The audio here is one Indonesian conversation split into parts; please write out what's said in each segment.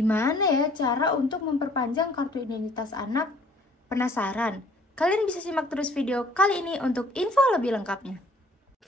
Gimana ya cara untuk memperpanjang kartu identitas anak? Penasaran? Kalian bisa simak terus video kali ini untuk info lebih lengkapnya.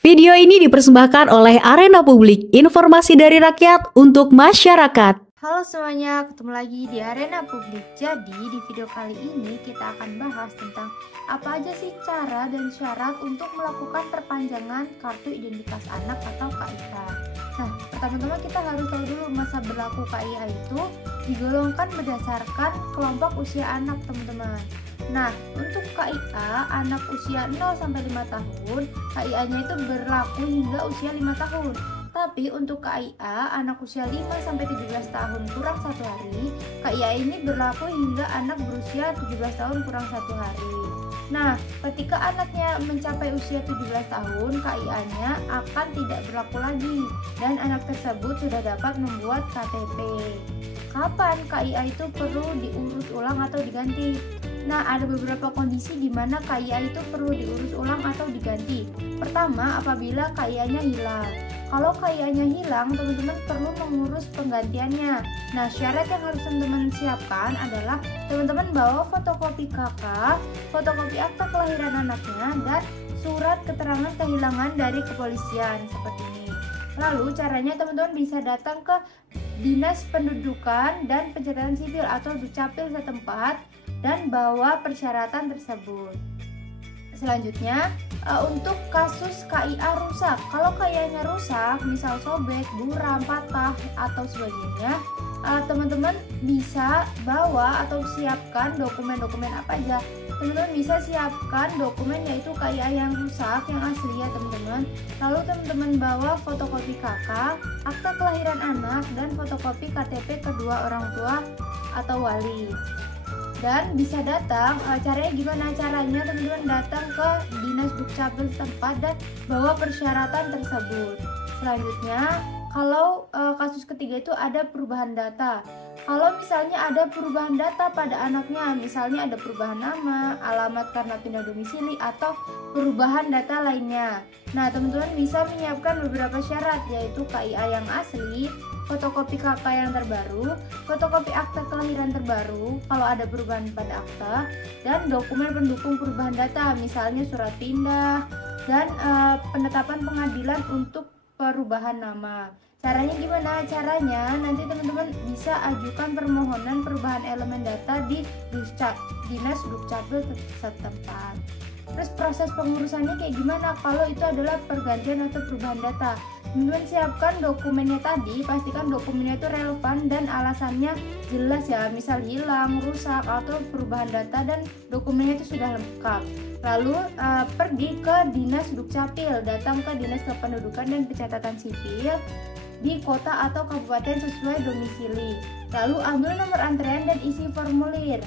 Video ini dipersembahkan oleh Arena Publik, informasi dari rakyat untuk masyarakat. Halo semuanya, ketemu lagi di Arena Publik. Jadi di video kali ini kita akan bahas tentang apa aja sih cara dan syarat untuk melakukan perpanjangan kartu identitas anak atau KIA. Nah, pertama-tama kita harus tahu dulu masa berlaku KIA itu digolongkan berdasarkan kelompok usia anak, teman-teman. Nah, untuk KIA anak usia 0-5 tahun, KIA-nya itu berlaku hingga usia 5 tahun. Tapi untuk KIA anak usia 5-17 tahun kurang 1 hari, KIA ini berlaku hingga anak berusia 17 tahun kurang 1 hari. Nah, ketika anaknya mencapai usia 17 tahun, KIA-nya akan tidak berlaku lagi dan anak tersebut sudah dapat membuat KTP. Kapan KIA itu perlu diurus ulang atau diganti? Nah, ada beberapa kondisi di mana KIA itu perlu diurus ulang atau diganti. Pertama, apabila KIA-nya hilang. Kalau KIA-nya hilang, teman-teman perlu mengurus penggantiannya. Nah, syarat yang harus teman-teman siapkan adalah teman-teman bawa fotokopi KK, fotokopi akta kelahiran anaknya, dan surat keterangan kehilangan dari kepolisian seperti ini. Lalu caranya teman-teman bisa datang ke Dinas Pendudukan dan Pencatatan Sipil atau Dukcapil setempat dan bawa persyaratan tersebut. Selanjutnya, untuk kasus KIA rusak. Kalau KIA-nya rusak, misal sobek, buram, patah, atau sebagainya, teman-teman bisa bawa atau siapkan dokumen-dokumen apa aja. Teman-teman bisa siapkan dokumen yaitu KIA yang rusak, yang asli ya teman-teman. Lalu teman-teman bawa fotokopi KK, akta kelahiran anak, dan fotokopi KTP kedua orang tua atau wali. Dan bisa datang, caranya gimana? Caranya teman-teman datang ke Dinas Dukcapil setempat dan bawa persyaratan tersebut. Selanjutnya, kalau kasus ketiga itu ada perubahan data. Kalau misalnya ada perubahan data pada anaknya, misalnya ada perubahan nama, alamat karena pindah domisili, atau perubahan data lainnya. Nah, teman-teman bisa menyiapkan beberapa syarat, yaitu KIA yang asli, fotokopi KK yang terbaru, fotokopi akta kelahiran terbaru kalau ada perubahan pada akta, dan dokumen pendukung perubahan data, misalnya surat pindah, dan penetapan pengadilan untuk perubahan nama. Caranya gimana? Caranya nanti teman-teman bisa ajukan permohonan perubahan elemen data di Dinas Dukcapil setempat. Terus proses pengurusannya kayak gimana kalau itu adalah pergantian atau perubahan data? Teman-teman siapkan dokumennya tadi, pastikan dokumennya itu relevan dan alasannya jelas ya, misal hilang, rusak, atau perubahan data dan dokumennya itu sudah lengkap. Lalu pergi ke Dinas Dukcapil, datang ke Dinas Kependudukan dan Pencatatan Sipil di kota atau kabupaten sesuai domisili. Lalu ambil nomor antrean dan isi formulir.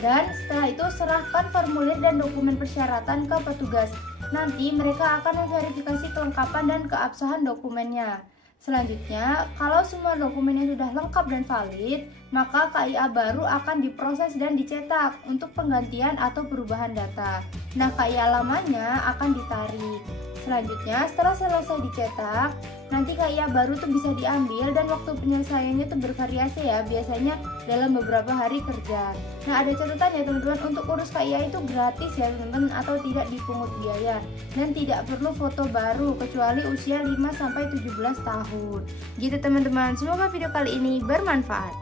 Dan setelah itu serahkan formulir dan dokumen persyaratan ke petugas. Nanti mereka akan memverifikasi kelengkapan dan keabsahan dokumennya. Selanjutnya, kalau semua dokumennya sudah lengkap dan valid, maka KIA baru akan diproses dan dicetak untuk penggantian atau perubahan data. Nah, KIA lamanya akan ditarik. Selanjutnya, setelah selesai dicetak, nanti KIA baru tuh bisa diambil dan waktu penyelesaiannya tuh bervariasi ya, biasanya dalam beberapa hari kerja. Nah, ada catatan ya teman-teman, untuk urus KIA itu gratis ya teman-teman, atau tidak dipungut biaya dan tidak perlu foto baru kecuali usia 5-17 tahun. Gitu teman-teman, semoga video kali ini bermanfaat.